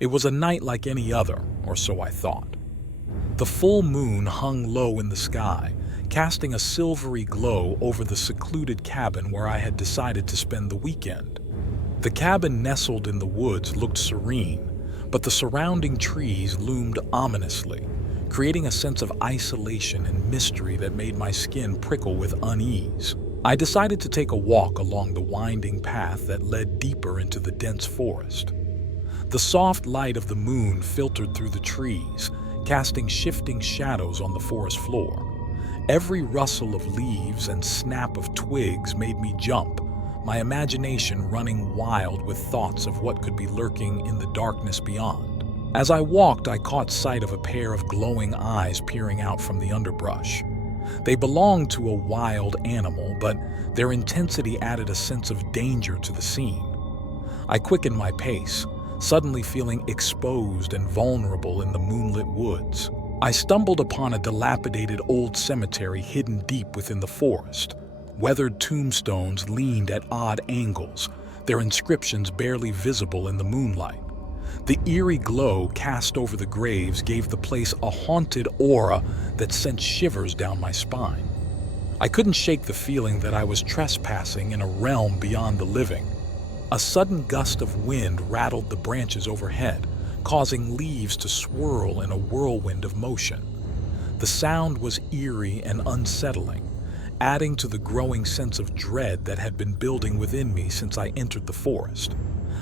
It was a night like any other, or so I thought. The full moon hung low in the sky, casting a silvery glow over the secluded cabin where I had decided to spend the weekend. The cabin nestled in the woods looked serene, but the surrounding trees loomed ominously, creating a sense of isolation and mystery that made my skin prickle with unease. I decided to take a walk along the winding path that led deeper into the dense forest. The soft light of the moon filtered through the trees, casting shifting shadows on the forest floor. Every rustle of leaves and snap of twigs made me jump, my imagination running wild with thoughts of what could be lurking in the darkness beyond. As I walked, I caught sight of a pair of glowing eyes peering out from the underbrush. They belonged to a wild animal, but their intensity added a sense of danger to the scene. I quickened my pace, suddenly feeling exposed and vulnerable in the moonlit woods. I stumbled upon a dilapidated old cemetery hidden deep within the forest. Weathered tombstones leaned at odd angles, their inscriptions barely visible in the moonlight. The eerie glow cast over the graves gave the place a haunted aura that sent shivers down my spine. I couldn't shake the feeling that I was trespassing in a realm beyond the living. A sudden gust of wind rattled the branches overhead, causing leaves to swirl in a whirlwind of motion. The sound was eerie and unsettling, adding to the growing sense of dread that had been building within me since I entered the forest.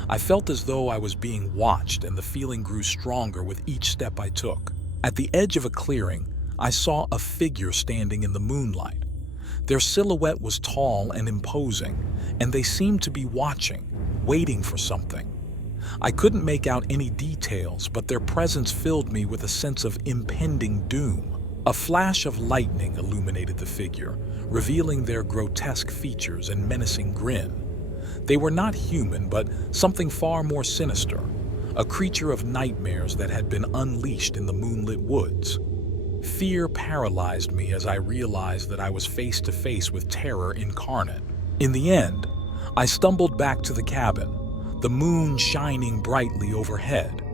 I felt as though I was being watched, and the feeling grew stronger with each step I took. At the edge of a clearing, I saw a figure standing in the moonlight. Their silhouette was tall and imposing, and they seemed to be watching, waiting for something. I couldn't make out any details, but their presence filled me with a sense of impending doom. A flash of lightning illuminated the figure, revealing their grotesque features and menacing grin. They were not human, but something far more sinister, a creature of nightmares that had been unleashed in the moonlit woods. Fear paralyzed me as I realized that I was face to face with terror incarnate. In the end, I stumbled back to the cabin, the moon shining brightly overhead.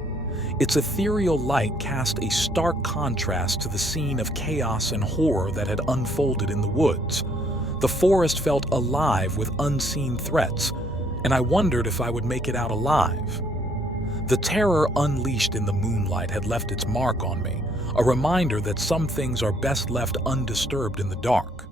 Its ethereal light cast a stark contrast to the scene of chaos and horror that had unfolded in the woods. The forest felt alive with unseen threats, and I wondered if I would make it out alive. The terror unleashed in the moonlight had left its mark on me, a reminder that some things are best left undisturbed in the dark.